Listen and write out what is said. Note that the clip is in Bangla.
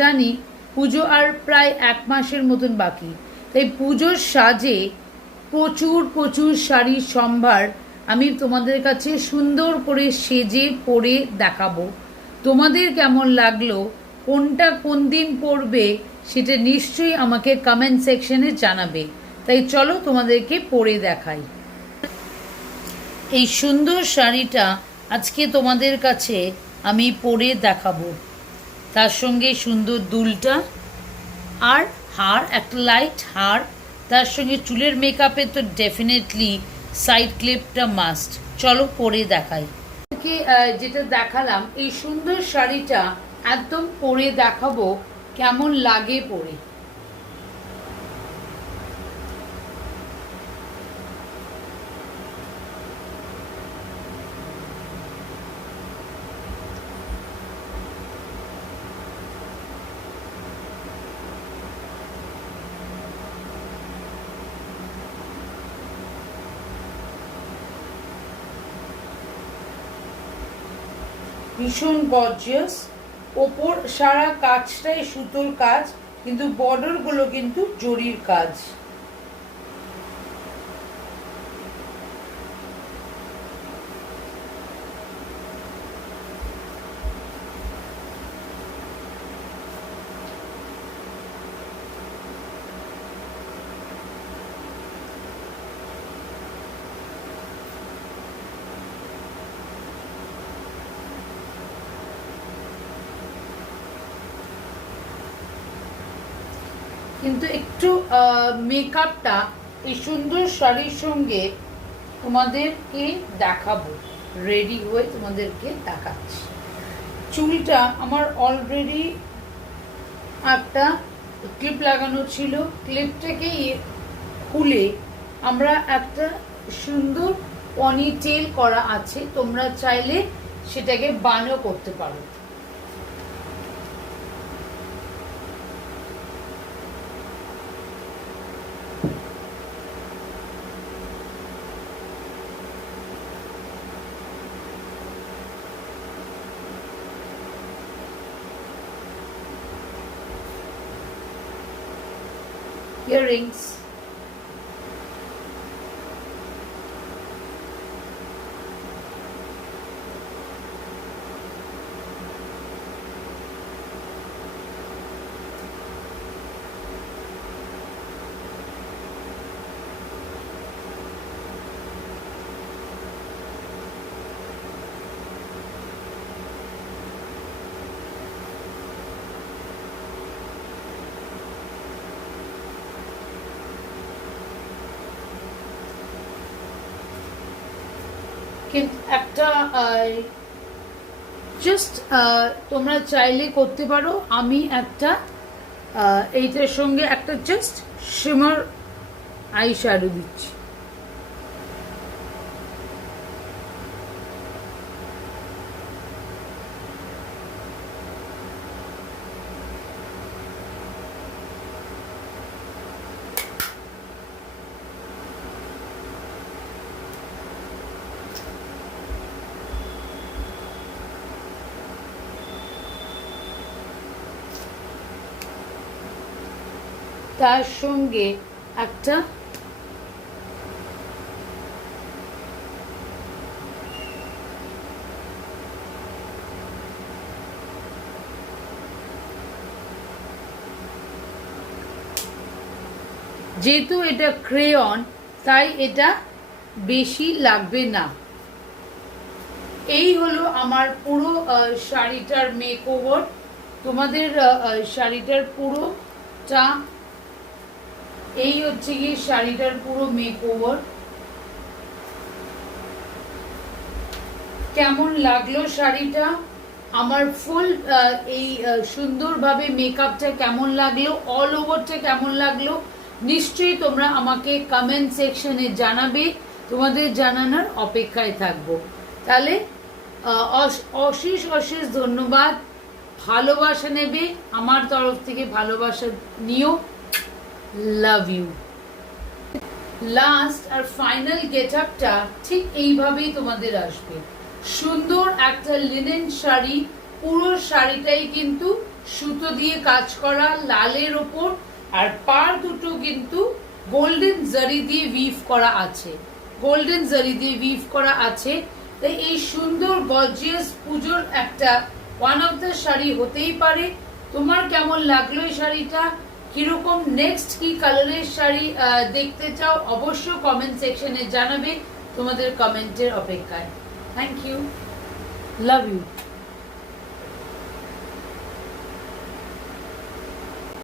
জানি পুজো আর প্রায় 1 মাসের মতন বাকি, তাই পুজোর সাজে প্রচুর প্রচুর শাড়ির সম্ভার আমি তোমাদের কাছে সুন্দর করে সেজে পরে দেখাবো। তোমাদের কেমন লাগলো, কোনটা কোন দিন পরবে সেটা নিশ্চয়ই আমাকে কমেন্ট সেকশনে জানাবে। তাই চলো তোমাদেরকে পরে দেখাই। এই সুন্দর শাড়িটা আজকে তোমাদের কাছে আমি পরে দেখাবো। তার সঙ্গে সুন্দর দুলটা আর হার, একটা লাইট হার, তার সঙ্গে চুলের মেকআপে তো ডেফিনেটলি সাইড ক্লিপটা মাস্ট। চলো পরে দেখাই। যেটা দেখালাম এই সুন্দর শাড়িটা একদম পরে দেখাবো কেমন লাগে পরে। ভীষণ গর্জিয়াস, ওপর সারা কাজটাই সুতোর কাজ, কিন্তু বর্ডার গুলো কিন্তু জরির কাজ। কিন্তু একটু মেকআপটা এই সুন্দর শাড়ির সঙ্গে তোমাদেরকে দেখাবো, রেডি হয়ে তোমাদেরকে দেখাচ্ছি। চুলটা আমার অলরেডি একটা ক্লিপ লাগানো ছিল, ক্লিপটাকে খুলে আমরা একটা সুন্দর পনিটেল করা আছে, তোমরা চাইলে সেটাকে বানও করতে পারো। Earrings, কিন্তু একটা জাস্ট তোমরা চাইলে করতে পারো। আমি একটা এইটার সঙ্গে একটা জাস্ট শিমার আই শ্যাডো দিচ্ছি। তার সঙ্গে একটা যেহেতু এটা ক্রেয়ন তাই এটা বেশি লাগবে না। এই হলো আমার পুরো শাড়িটার মেকওভার। তোমাদের শাড়িটার পুরোটা এই হচ্ছে গিয়ে শাড়িটার পুরো মেকওভার। কেমন লাগলো শাড়িটা, আমার ফুল এই সুন্দরভাবে মেকআপটা কেমন লাগলো, অল ওভারটা কেমন লাগলো, নিশ্চয়ই তোমরা আমাকে কমেন্ট সেকশনে জানাবে। তোমাদের জানানোর অপেক্ষায় থাকবো। তাহলে অশেষ অশেষ ধন্যবাদ। ভালোবাসা নেবে, আমার তরফ থেকে ভালোবাসা নিও। Love you. লাস্ট আর ফাইনাল গেট আপটা ঠিক এইভাবেই তোমাদের আসবে। সুন্দর একটা লিনেন শাড়ি, পুরো শাড়িটাই কিন্তু সুতো দিয়ে কাজ করা লালের ওপর, আর পার দুটো কিন্তু গোল্ডেন জারি দিয়ে উইভ করা আছে, গোল্ডেন জারি দিয়ে উইভ করা আছে। তাই এই সুন্দর গর্জিয়াস পুজোর একটা ওয়ান অফ দ্য শাড়ি হতেই পারে। তোমার কেমন লাগলো এই শাড়িটা, কিরকম নেক্সট কি কালারের শাড়ি দেখতে চাও, অবশ্য কমেন্ট সেকশনে জানাবে, তোমাদের কমেন্টের অপেক্ষায়। Thank you, love you.